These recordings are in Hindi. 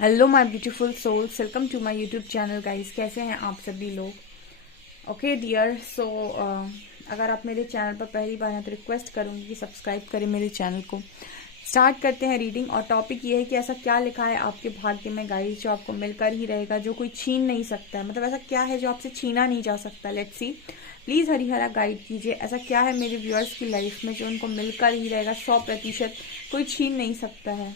Hello my beautiful souls, welcome to my YouTube channel guys. कैसे हैं आप सभी लोग? ओके डियर, सो अगर आप मेरे चैनल पर पहली बार हैं तो रिक्वेस्ट करूंगी कि सब्सक्राइब करें मेरे चैनल को। स्टार्ट करते हैं रीडिंग। और टॉपिक ये है कि ऐसा क्या लिखा है आपके भाग्य में गाइस जो आपको मिलकर ही रहेगा, जो कोई छीन नहीं सकता है। मतलब ऐसा क्या है जो आपसे छीना नहीं जा सकता। Let's see, please Harihara guide कीजिए। ऐसा क्या है मेरे व्यूअर्स की लाइफ में जो उनको मिलकर ही रहेगा, 100%, कोई छीन नहीं सकता है।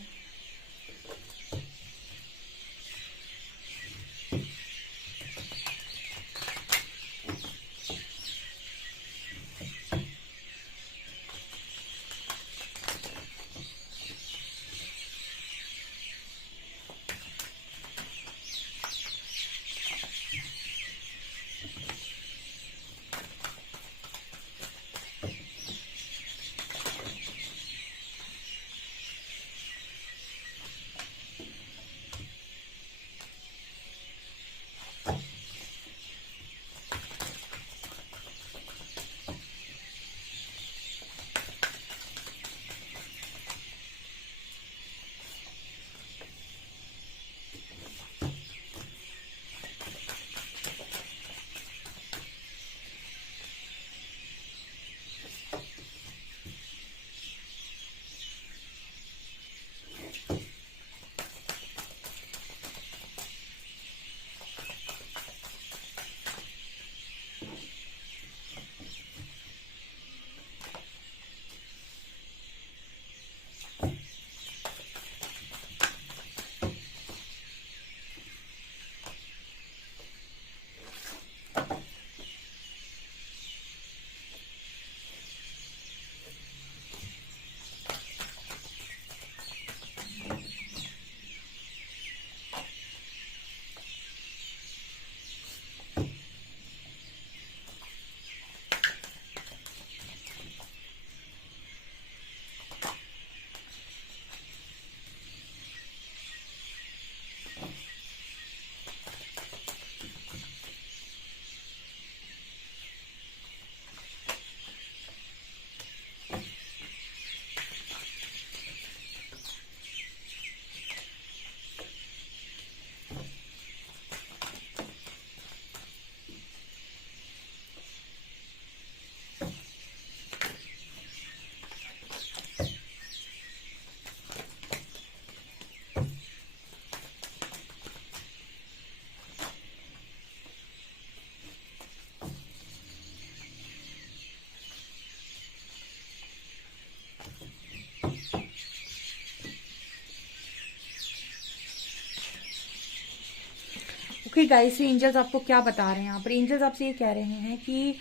ओके गाइस, एंजल्स आपको क्या बता रहे हैं यहाँ पर? एंजल्स आपसे ये कह रहे हैं कि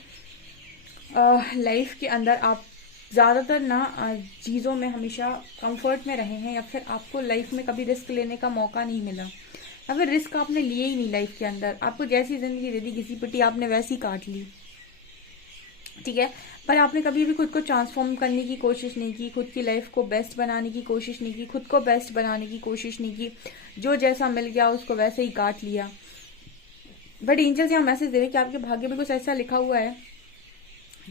लाइफ के अंदर आप ज़्यादातर ना चीज़ों में हमेशा कंफर्ट में रहे हैं, या फिर आपको लाइफ में कभी रिस्क लेने का मौका नहीं मिला, या फिर रिस्क आपने लिए ही नहीं लाइफ के अंदर। आपको जैसी जिंदगी दे दी, घिसी पिटी आपने वैसी काट ली, ठीक है। पर आपने कभी भी खुद को ट्रांसफॉर्म करने की कोशिश नहीं की, खुद की लाइफ को बेस्ट बनाने की कोशिश नहीं की, खुद को बेस्ट बनाने की कोशिश नहीं की। जो जैसा मिल गया उसको वैसे ही काट लिया। बट एंजल्स यहाँ मैसेज दे रहे हैं कि आपके भाग्य में कुछ ऐसा लिखा हुआ है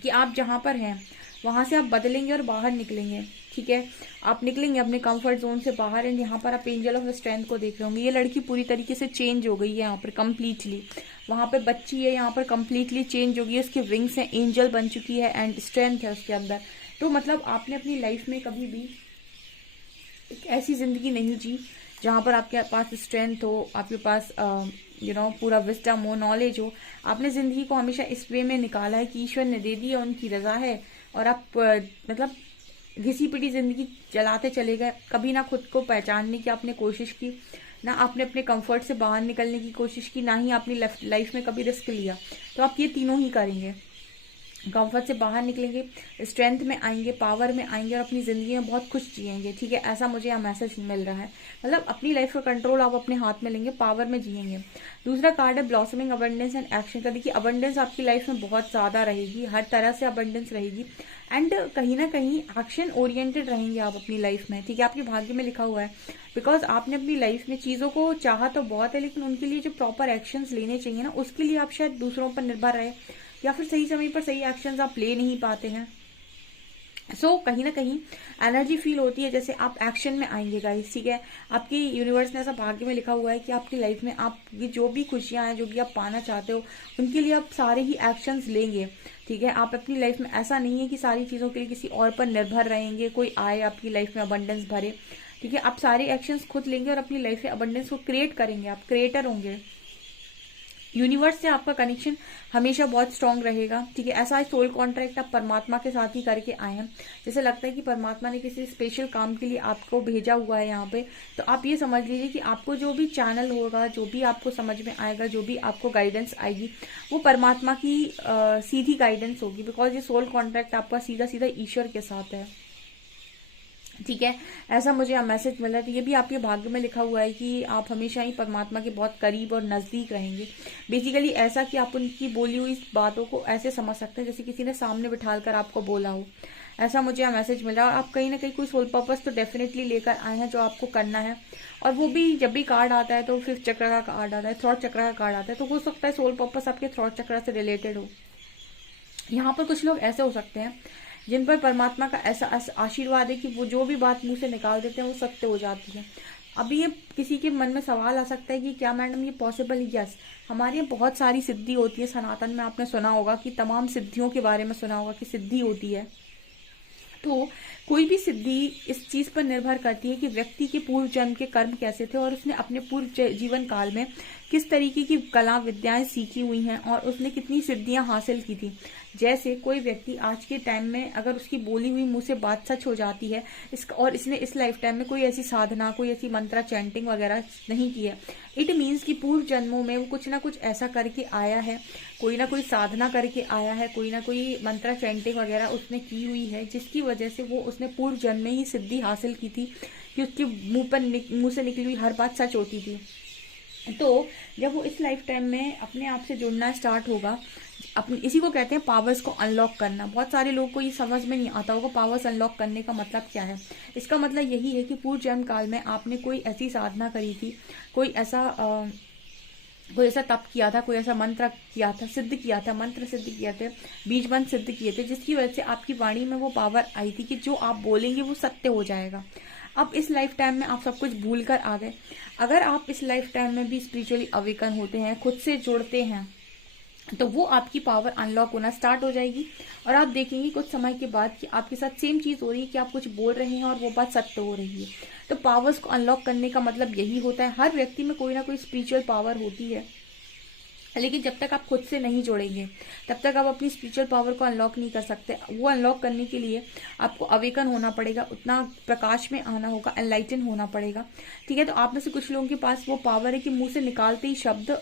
कि आप जहां पर हैं वहां से आप बदलेंगे और बाहर निकलेंगे, ठीक है। आप निकलेंगे अपने कंफर्ट जोन से बाहर। एंड यहाँ पर आप एंजल ऑफ स्ट्रेंथ को देख रहे होंगे। ये लड़की पूरी तरीके से चेंज हो गई है यहाँ पर कंप्लीटली। वहां पे बच्ची है, यहाँ पर कंप्लीटली चेंज हो गई है। उसके विंग्स हैं, एंजल बन चुकी है एंड स्ट्रेंथ है उसके अंदर। तो मतलब आपने अपनी लाइफ में कभी भी एक ऐसी जिंदगी नहीं जी जहां पर आपके पास स्ट्रेंथ हो, आपके पास पूरा विस्डम हो, नॉलेज हो। आपने जिंदगी को हमेशा इस वे में निकाला है कि ईश्वर ने दे दी है, उनकी रजा है, और आप मतलब घिसी पिटी जिंदगी चलाते चले गए। कभी ना खुद को पहचानने की आपने कोशिश की, ना आपने अपने कंफर्ट से बाहर निकलने की कोशिश की, ना ही आपने लाइफ में कभी रिस्क लिया। तो आप ये तीनों ही करेंगे। कंफर्ट से बाहर निकलेंगे, स्ट्रेंथ में आएंगे, पावर में आएंगे, और अपनी जिंदगी में बहुत खुश जिएंगे, ठीक है। ऐसा मुझे यहाँ मैसेज मिल रहा है। मतलब अपनी लाइफ का कंट्रोल आप अपने हाथ में लेंगे, पावर में जिएंगे। दूसरा कार्ड है ब्लॉसमिंग अबंडेंस एंड एक्शन का। देखिए, अबंडेंस आपकी लाइफ में बहुत ज्यादा रहेगी, हर तरह से अबंडेंस रहेगी, एंड कहीं ना कहीं एक्शन ओरिएंटेड रहेंगे आप अपनी लाइफ में, ठीक है। आपके भाग्य में लिखा हुआ है, बिकॉज आपने अपनी लाइफ में चीजों को चाहा तो बहुत है, लेकिन उनके लिए जो प्रॉपर एक्शंस लेने चाहिए ना, उसके लिए आप शायद दूसरों पर निर्भर रहे, या फिर सही समय पर सही एक्शंस आप ले नहीं पाते हैं। कहीं ना कहीं एनर्जी फील होती है जैसे आप एक्शन में आएंगे गाइस, ठीक है। आपकी यूनिवर्स ने ऐसा भाग्य में लिखा हुआ है कि आपकी लाइफ में आप ये जो भी खुशियां हैं, जो भी आप पाना चाहते हो, उनके लिए आप सारे ही एक्शंस लेंगे, ठीक है। आप अपनी लाइफ में, ऐसा नहीं है कि सारी चीज़ों के लिए किसी और पर निर्भर रहेंगे, कोई आए आपकी लाइफ में अबंडेंस भरे, ठीक है। आप सारे एक्शंस खुद लेंगे और अपनी लाइफ में अबंडेंस को क्रिएट करेंगे, आप क्रिएटर होंगे। यूनिवर्स से आपका कनेक्शन हमेशा बहुत स्ट्रांग रहेगा, ठीक है। ऐसा सोल कॉन्ट्रैक्ट आप परमात्मा के साथ ही करके आए हैं, जैसे लगता है कि परमात्मा ने किसी स्पेशल काम के लिए आपको भेजा हुआ है यहाँ पे। तो आप ये समझ लीजिए कि आपको जो भी चैनल होगा, जो भी आपको समझ में आएगा, जो भी आपको गाइडेंस आएगी, वो परमात्मा की सीधी गाइडेंस होगी, बिकॉज ये सोल कॉन्ट्रैक्ट आपका सीधा सीधा ईश्वर के साथ है, ठीक है। ऐसा मुझे मैसेज मिला है। तो ये भी आपके भाग्य में लिखा हुआ है कि आप हमेशा ही परमात्मा के बहुत करीब और नज़दीक रहेंगे। बेसिकली ऐसा कि आप उनकी बोली हुई बातों को ऐसे समझ सकते हैं जैसे किसी ने सामने बिठाल कर आपको बोला हो, ऐसा मुझे मैसेज मिला। और आप कहीं ना कहीं कोई सोल पर्पस तो डेफिनेटली लेकर आए हैं जो आपको करना है। और वो भी जब भी कार्ड आता है तो 5th चक्र का कार्ड आता है, थ्रॉट चक्र का कार्ड आता है, तो हो सकता है सोल पर्पस आपके थ्रॉट चक्र से रिलेटेड हो। यहाँ पर कुछ लोग ऐसे हो सकते हैं जिन पर परमात्मा का ऐसा आशीर्वाद है कि वो जो भी बात मुंह से निकाल देते हैं वो सत्य हो जाती है। अभी ये किसी के मन में सवाल आ सकता है कि क्या मैडम ये पॉसिबल है? यस, हमारे यहाँ बहुत सारी सिद्धि होती है। सनातन में आपने सुना होगा कि तमाम सिद्धियों के बारे में सुना होगा कि सिद्धि होती है। तो कोई भी सिद्धि इस चीज पर निर्भर करती है कि व्यक्ति के पूर्व जन्म के कर्म कैसे थे और उसने अपने पूर्व जीवन काल में किस तरीके की कला विद्याएं सीखी हुई हैं और उसने कितनी सिद्धियां हासिल की थी। जैसे कोई व्यक्ति आज के टाइम में अगर उसकी बोली हुई मुंह से बात सच हो जाती है और इसने इस लाइफ टाइम में कोई ऐसी साधना, कोई ऐसी मंत्रा चैंटिंग वगैरह नहीं की है, इट मीन्स कि पूर्व जन्मों में वो कुछ ना कुछ ऐसा करके आया है, कोई ना कोई साधना करके आया है, कोई ना कोई मंत्रा चैंटिंग वगैरह उसने की हुई है, जिसकी वजह से वो उसने पूर्व जन्म में ही सिद्धि हासिल की थी कि उसके मुंह से निकली हुई हर बात सच होती थी। तो जब वो इस लाइफ टाइम में अपने आप से जुड़ना स्टार्ट होगा, अपने इसी को कहते हैं पावर्स को अनलॉक करना। बहुत सारे लोगों को ये समझ में नहीं आता होगा पावर्स अनलॉक करने का मतलब क्या है। इसका मतलब यही है कि पूर्व जन्म काल में आपने कोई ऐसी साधना करी थी, कोई ऐसा तप किया था, कोई ऐसा मंत्र किया था, सिद्ध किया था, मंत्र सिद्ध किए थे, बीज मंत्र सिद्ध किए थे, जिसकी वजह से आपकी वाणी में वो पावर आई थी कि जो आप बोलेंगे वो सत्य हो जाएगा। अब इस लाइफ टाइम में आप सब कुछ भूल कर आ गए। अगर आप इस लाइफ टाइम में भी स्पिरिचुअली अवेकन होते हैं, खुद से जुड़ते हैं, तो वो आपकी पावर अनलॉक होना स्टार्ट हो जाएगी और आप देखेंगे कुछ समय के बाद कि आपके साथ सेम चीज हो रही है कि आप कुछ बोल रहे हैं और वो बात सत्य हो रही है। तो पावर्स को अनलॉक करने का मतलब यही होता है। हर व्यक्ति में कोई ना कोई स्पिरिचुअल पावर होती है, लेकिन जब तक आप खुद से नहीं जुड़ेंगे तब तक आप अपनी स्पिरिचुअल पावर को अनलॉक नहीं कर सकते। वो अनलॉक करने के लिए आपको अवेकन होना पड़ेगा, उतना प्रकाश में आना होगा, एनलाइटन होना पड़ेगा, ठीक है। तो आप में से कुछ लोगों के पास वो पावर है कि मुंह से निकालते ही शब्द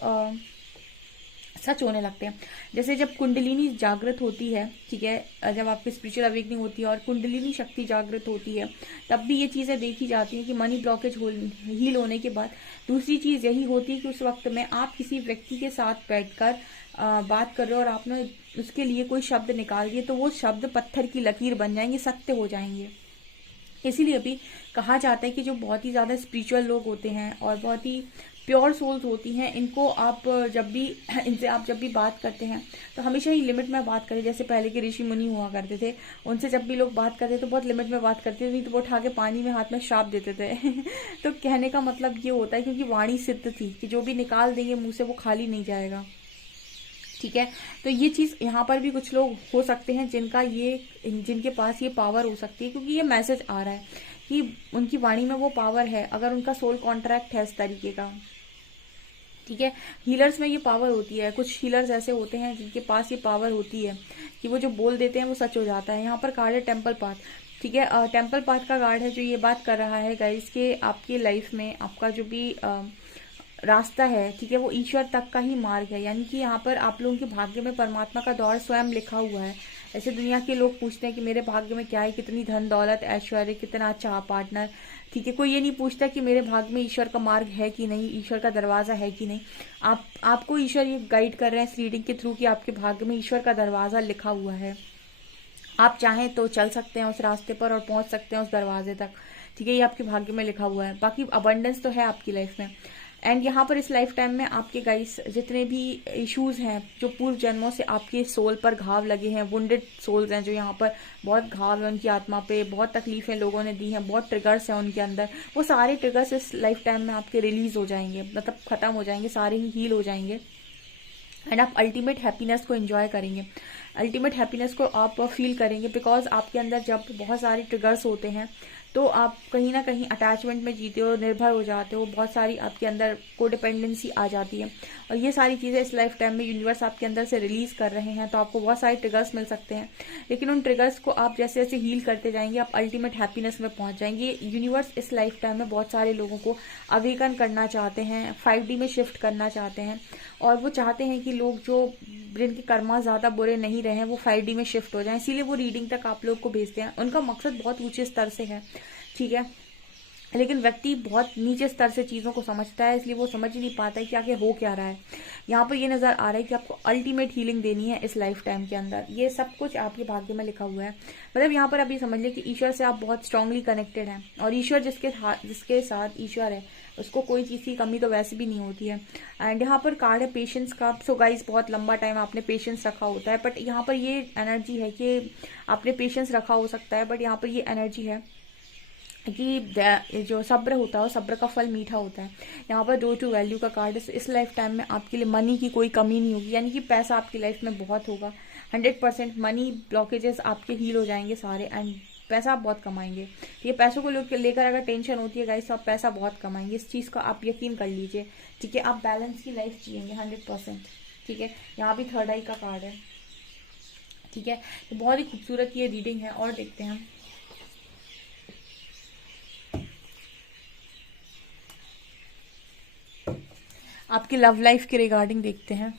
सच होने लगते हैं। जैसे जब कुंडलिनी जागृत होती है, ठीक है, जब आपकी स्पिरिचुअल अवेकनिंग होती है और कुंडलिनी शक्ति जागृत होती है, तब भी ये चीज़ें देखी जाती हैं कि मनी ब्लॉकेज हील होने के बाद दूसरी चीज़ यही होती है कि उस वक्त में आप किसी व्यक्ति के साथ बैठकर बात कर रहे हो और आपने उसके लिए कोई शब्द निकाल दिए, तो वो शब्द पत्थर की लकीर बन जाएंगे, सत्य हो जाएंगे। इसीलिए अभी कहा जाता है कि जो बहुत ही ज़्यादा स्पिरिचुअल लोग होते हैं और बहुत ही प्योर सोल्स होती हैं, इनको आप इनसे आप जब भी बात करते हैं तो हमेशा ही लिमिट में बात करें। जैसे पहले के ऋषि मुनि हुआ करते थे, उनसे जब भी लोग बात करते तो बहुत लिमिट में बात करते थे, नहीं तो वो उठा के पानी में हाथ में श्राप देते थे तो कहने का मतलब ये होता है क्योंकि वाणी सिद्ध थी कि जो भी निकाल देंगे मुंह से वो खाली नहीं जाएगा, ठीक है। तो ये चीज़ यहाँ पर भी कुछ लोग हो सकते हैं जिनके पास ये पावर हो सकती है, क्योंकि ये मैसेज आ रहा है कि उनकी वाणी में वो पावर है, अगर उनका सोल कॉन्ट्रैक्ट है इस तरीके का, ठीक है। हीलर्स में ये पावर होती है, कुछ हीलर्स ऐसे होते हैं जिनके पास ये पावर होती है कि वो जो बोल देते हैं वो सच हो जाता है। यहाँ पर कार्ड है टेम्पल पाथ, ठीक है। टेम्पल पाथ का कार्ड है जो ये बात कर रहा है गाइस के आपके लाइफ में आपका जो भी रास्ता है, ठीक है, वो ईश्वर तक का ही मार्ग है। यानी कि यहाँ पर आप लोगों के भाग्य में परमात्मा का दौर स्वयं लिखा हुआ है। ऐसे दुनिया के लोग पूछते हैं कि मेरे भाग्य में क्या है, कितनी धन दौलत ऐश्वर्य, कितना अच्छा पार्टनर, ठीक है। कोई ये नहीं पूछता कि मेरे भाग्य में ईश्वर का मार्ग है कि नहीं, ईश्वर का दरवाजा है कि नहीं। आपको ईश्वर ये गाइड कर रहे हैं इस रीडिंग के थ्रू कि आपके भाग्य में ईश्वर का दरवाजा लिखा हुआ है। आप चाहें तो चल सकते हैं उस रास्ते पर और पहुंच सकते हैं उस दरवाजे तक, ठीक है। ये आपके भाग्य में लिखा हुआ है। बाकी अबंडेंस तो है आपकी लाइफ में। एंड यहाँ पर इस लाइफ टाइम में आपके गाइस जितने भी इश्यूज हैं, जो पूर्व जन्मों से आपके सोल पर घाव लगे हैं, वुंडेड सोल्स हैं, जो यहाँ पर बहुत घाव है उनकी आत्मा पे, बहुत तकलीफें लोगों ने दी हैं, बहुत ट्रिगर्स हैं उनके अंदर, वो सारे ट्रिगर्स इस लाइफ टाइम में आपके रिलीज हो जाएंगे, मतलब खत्म हो जाएंगे, सारे ही हील हो जाएंगे। एंड आप अल्टीमेट हैप्पीनेस को एंजॉय करेंगे, अल्टीमेट हैप्पीनेस को आप फील करेंगे, बिकॉज आपके अंदर जब बहुत सारे ट्रिगर्स होते हैं तो आप कहीं ना कहीं अटैचमेंट में जीते हो, निर्भर हो जाते हो, बहुत सारी आपके अंदर कोडिपेंडेंसी आ जाती है, और ये सारी चीज़ें इस लाइफ टाइम में यूनिवर्स आपके अंदर से रिलीज कर रहे हैं, तो आपको बहुत सारे ट्रिगर्स मिल सकते हैं। लेकिन उन ट्रिगर्स को आप जैसे जैसे हील करते जाएंगे आप अल्टीमेट हैप्पीनेस में पहुंच जाएंगे। यूनिवर्स इस लाइफ टाइम में बहुत सारे लोगों को अवेकन करना चाहते हैं, 5D में शिफ्ट करना चाहते हैं, और वो चाहते हैं कि लोग जो जिनके कर्मा ज़्यादा बुरे नहीं रहे हैं वो 5D में शिफ्ट हो जाएं, इसीलिए वो रीडिंग तक आप लोग को भेजते हैं। उनका मकसद बहुत ऊंचे स्तर से है, ठीक है, लेकिन व्यक्ति बहुत नीचे स्तर से चीज़ों को समझता है, इसलिए वो समझ ही नहीं पाता है कि आगे हो क्या रहा है। यहाँ पर ये नज़र आ रहा है कि आपको अल्टीमेट हीलिंग देनी है इस लाइफ टाइम के अंदर, ये सब कुछ आपके भाग्य में लिखा हुआ है। मतलब यहाँ पर अभी समझ लें कि ईश्वर से आप बहुत स्ट्रांगली कनेक्टेड हैं, और ईश्वर जिसके साथ ईश्वर है उसको कोई चीज़ की कमी तो वैसे भी नहीं होती है। एंड यहाँ पर कार्ड है पेशेंस का। सो गाइस बहुत लंबा टाइम आपने पेशेंस रखा होता है, बट यहाँ पर ये एनर्जी है कि आपने पेशेंस रखा हो सकता है, बट यहाँ पर ये एनर्जी है कि जो सब्र होता है वो सब्र का फल मीठा होता है। यहाँ पर 2 वैल्यू का कार्ड है। इस लाइफ टाइम में आपके लिए मनी की कोई कमी नहीं होगी, यानी कि पैसा आपकी लाइफ में बहुत होगा, 100% मनी ब्लॉकेजेस आपके हील हो जाएंगे सारे, एंड पैसा आप बहुत कमाएंगे। ये पैसों को लेकर अगर टेंशन होती है गाइस तो आप पैसा बहुत कमाएंगे, इस चीज़ का आप यकीन कर लीजिए, ठीक है। आप बैलेंस की लाइफ जिएंगे 100%, ठीक है। यहाँ भी 3rd आई का कार्ड है, ठीक है। तो बहुत ही खूबसूरत ये रीडिंग है, और देखते हैं आपकी लव लाइफ के रिगार्डिंग देखते हैं।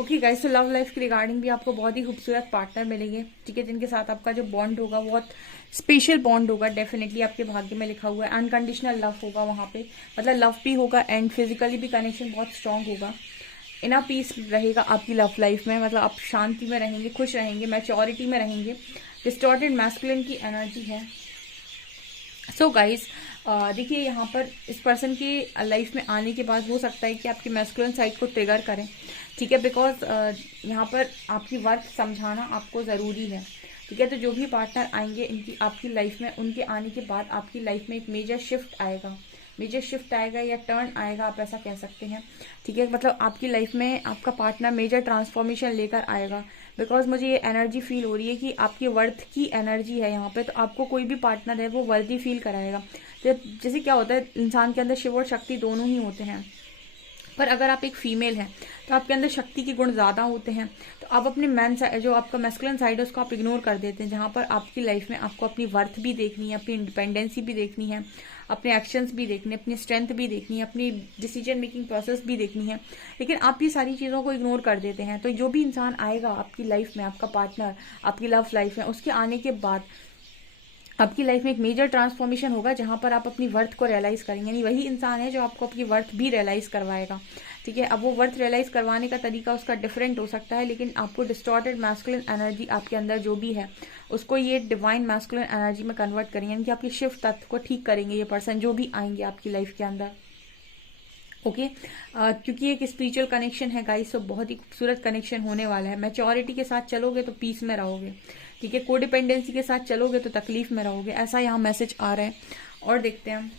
ओके गाइस, तो लव लाइफ की रिगार्डिंग भी आपको बहुत ही खूबसूरत पार्टनर मिलेंगे, ठीक है, जिनके साथ आपका जो बॉन्ड होगा बहुत स्पेशल बॉन्ड होगा, डेफिनेटली आपके भाग्य में लिखा हुआ है। अनकंडीशनल लव होगा वहाँ पे, मतलब लव भी होगा एंड फिजिकली भी कनेक्शन बहुत स्ट्रांग होगा। इनर पीस रहेगा आपकी लव लाइफ में, मतलब आप शांति में रहेंगे, खुश रहेंगे, मैच्योरिटी में रहेंगे। डिस्टॉर्टेड मैस्कुलिन की एनर्जी है। सो गाइज देखिए यहाँ पर इस पर्सन की लाइफ में आने के बाद हो सकता है कि आपकी मैस्कुलिन साइड को ट्रिगर करें, ठीक है, बिकॉज यहाँ पर आपकी वर्थ समझाना आपको ज़रूरी है, ठीक है। तो जो भी पार्टनर आएंगे इनकी आपकी लाइफ में, उनके आने के बाद आपकी लाइफ में एक मेजर शिफ्ट आएगा या टर्न आएगा, आप ऐसा कह सकते हैं, ठीक है। मतलब आपकी लाइफ में आपका पार्टनर मेजर ट्रांसफॉर्मेशन लेकर आएगा, बिकॉज मुझे ये एनर्जी फील हो रही है कि आपकी वर्थ की एनर्जी है यहाँ पे, तो आपको कोई भी पार्टनर है वो वर्दी फील कराएगा। जैसे क्या होता है, इंसान के अंदर शिव और शक्ति दोनों ही होते हैं, पर अगर आप एक फीमेल हैं तो आपके अंदर शक्ति के गुण ज़्यादा होते हैं, तो आप अपने मैन साइड, जो आपका मैस्कुलिन साइड है, उसको आप इग्नोर कर देते हैं, जहाँ पर आपकी लाइफ में आपको अपनी वर्थ भी देखनी है, अपनी इंडिपेंडेंसी भी देखनी है, अपने एक्शंस भी देखने, अपनी स्ट्रेंथ भी देखनी है, अपनी डिसीजन मेकिंग प्रोसेस भी देखनी है, लेकिन आप ये सारी चीज़ों को इग्नोर कर देते हैं। तो जो भी इंसान आएगा आपकी लाइफ में, आपका पार्टनर आपकी लव लाइफ में, उसके आने के बाद आपकी लाइफ में एक मेजर ट्रांसफॉर्मेशन होगा, जहां पर आप अपनी वर्थ को रियलाइज करेंगे, यानी वही इंसान है जो आपको अपनी वर्थ भी रियलाइज करवाएगा, ठीक है। अब वो वर्थ रियलाइज करवाने का तरीका उसका डिफरेंट हो सकता है, लेकिन आपको डिस्टॉर्टेड मैस्कुलिन एनर्जी आपके अंदर जो भी है उसको ये डिवाइन मैस्कुलिन एनर्जी में कन्वर्ट करेंगे, यानी कि आपके शिव तत्व को ठीक करेंगे ये पर्सन जो भी आएंगे आपकी लाइफ के अंदर, ओके। क्योंकि एक स्पिरिचुअल कनेक्शन है गाइस, तो बहुत ही खूबसूरत कनेक्शन होने वाला है। मैच्योरिटी के साथ चलोगे तो पीस में रहोगे, ठीक है। कोडिपेंडेंसी के साथ चलोगे तो तकलीफ में रहोगे, ऐसा यहाँ मैसेज आ रहा है। और देखते हैं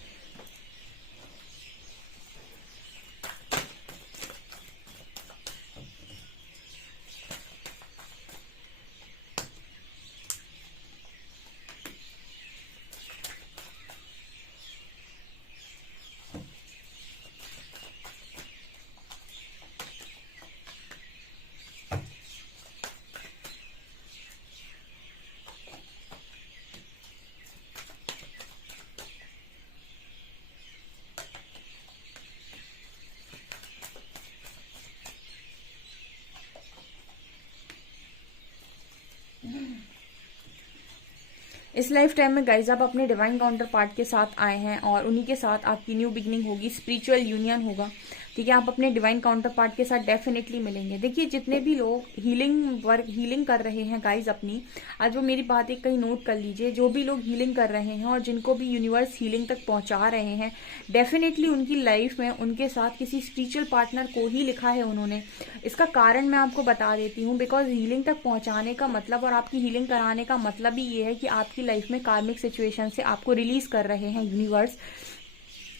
इस लाइफ टाइम में गाइज आप अपने डिवाइन काउंटर पार्ट के साथ आए हैं और उन्हीं के साथ आपकी न्यू बिगनिंग होगी, स्पिरिचुअल यूनियन होगा। ठीक है, आप अपने डिवाइन काउंटर पार्ट के साथ डेफिनेटली मिलेंगे। देखिए जितने भी लोग हीलिंग कर रहे हैं गाइज अपनी, आज वो मेरी बात एक कहीं नोट कर लीजिए, जो भी लोग हीलिंग कर रहे हैं और जिनको भी यूनिवर्स हीलिंग तक पहुंचा रहे हैं, डेफिनेटली उनकी लाइफ में उनके साथ किसी स्पिरिचुअल पार्टनर को ही लिखा है उन्होंने। इसका कारण मैं आपको बता देती हूँ, बिकॉज हीलिंग तक पहुंचाने का मतलब और आपकी हीलिंग कराने का मतलब ही ये है कि आपकी लाइफ में कार्मिक सिचुएशन से आपको रिलीज कर रहे हैं यूनिवर्स।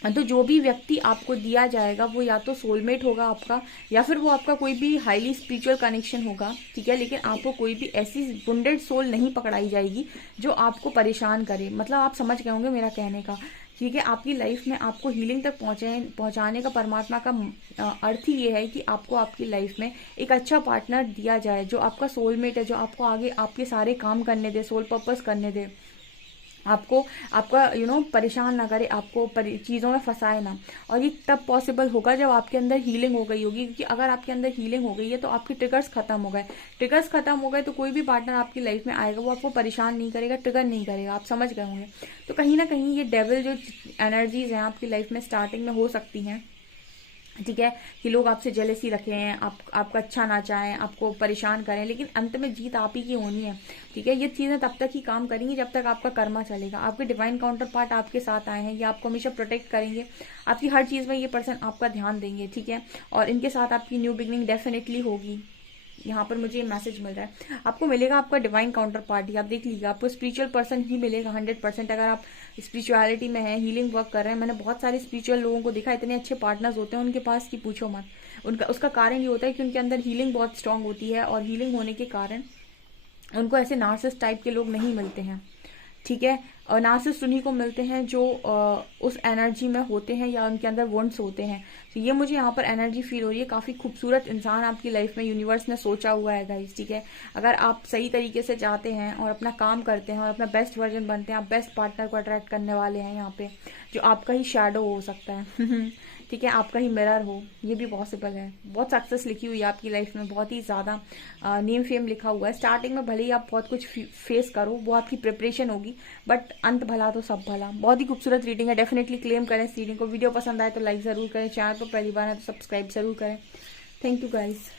तो जो भी व्यक्ति आपको दिया जाएगा वो या तो सोलमेट होगा आपका, या फिर वो आपका कोई भी हाईली स्पिरिचुअल कनेक्शन होगा। ठीक है, लेकिन आपको कोई भी ऐसी वुंडेड सोल नहीं पकड़ाई जाएगी जो आपको परेशान करे। मतलब आप समझ गए होंगे मेरा कहने का। ठीक है, आपकी लाइफ में आपको हीलिंग तक पहुंचाने का परमात्मा का अर्थ ही ये है कि आपको आपकी लाइफ में एक अच्छा पार्टनर दिया जाए जो आपका सोलमेट है, जो आपको आगे आपके सारे काम करने दे, सोल पर्पस करने दे, आपको आपका परेशान ना करे, आपको चीज़ों में फंसाए ना। और ये तब पॉसिबल होगा जब आपके अंदर हीलिंग हो गई होगी, क्योंकि अगर आपके अंदर हीलिंग हो गई है तो आपके ट्रिगर्स खत्म हो गए। ट्रिगर्स खत्म हो गए तो कोई भी पार्टनर आपकी लाइफ में आएगा वो आपको परेशान नहीं करेगा, ट्रिगर नहीं करेगा। आप समझ गए होंगे। तो कहीं ना कहीं ये डेविल जो एनर्जीज हैं आपकी लाइफ में स्टार्टिंग में हो सकती हैं, ठीक है, कि लोग आपसे जेलेसी रखे हैं, आपका अच्छा ना चाहें, आपको परेशान करें, लेकिन अंत में जीत आप ही की होनी है। ठीक है, ये चीज़ें तब तक ही काम करेंगी जब तक आपका कर्मा चलेगा। आपके डिवाइन काउंटर पार्ट आपके साथ आए हैं, ये आपको हमेशा प्रोटेक्ट करेंगे, आपकी हर चीज़ में ये पर्सन आपका ध्यान देंगे। ठीक है, और इनके साथ आपकी न्यू बिगनिंग डेफिनेटली होगी। यहाँ पर मुझे मैसेज मिल रहा है, आपको मिलेगा आपका डिवाइन काउंटर पार्टी। आप देख लीजिए, आपको स्पिरिचुअल पर्सन ही मिलेगा 100%। अगर आप स्पिरिचुअलिटी में है, हीलिंग वर्क कर रहे हैं, मैंने बहुत सारे स्पिरिचुअल लोगों को देखा, इतने अच्छे पार्टनर्स होते हैं उनके पास कि पूछो मत। उसका कारण ये होता है कि उनके अंदर हीलिंग बहुत स्ट्रांग होती है, और हीलिंग होने के कारण उनको ऐसे नार्सिसिस्ट टाइप के लोग नहीं मिलते हैं। ठीक है, और नार्सिसिस्ट उन्हीं को मिलते हैं जो उस एनर्जी में होते हैं या उनके अंदर वंड्स होते हैं। तो ये मुझे यहाँ पर एनर्जी फील हो रही है, काफ़ी खूबसूरत इंसान आपकी लाइफ में यूनिवर्स ने सोचा हुआ है गाइस। ठीक है, अगर आप सही तरीके से जाते हैं और अपना काम करते हैं और अपना बेस्ट वर्जन बनते हैं, आप बेस्ट पार्टनर को अट्रैक्ट करने वाले हैं यहाँ पे, जो आपका ही शैडो हो सकता है। ठीक है, आपका ही मिरर हो, ये भी पॉसिबल है। बहुत सक्सेस लिखी हुई है आपकी लाइफ में, बहुत ही ज़्यादा नेम फेम लिखा हुआ है। स्टार्टिंग में भले ही आप बहुत कुछ फेस करो, वो आपकी प्रिपरेशन होगी, बट अंत भला तो सब भला। बहुत ही खूबसूरत रीडिंग है, डेफिनेटली क्लेम करें इस रीडिंग को। वीडियो पसंद आए तो लाइक ज़रूर करें, चैनल पर पहली बार है तो सब्सक्राइब ज़रूर करें। Thank you guys.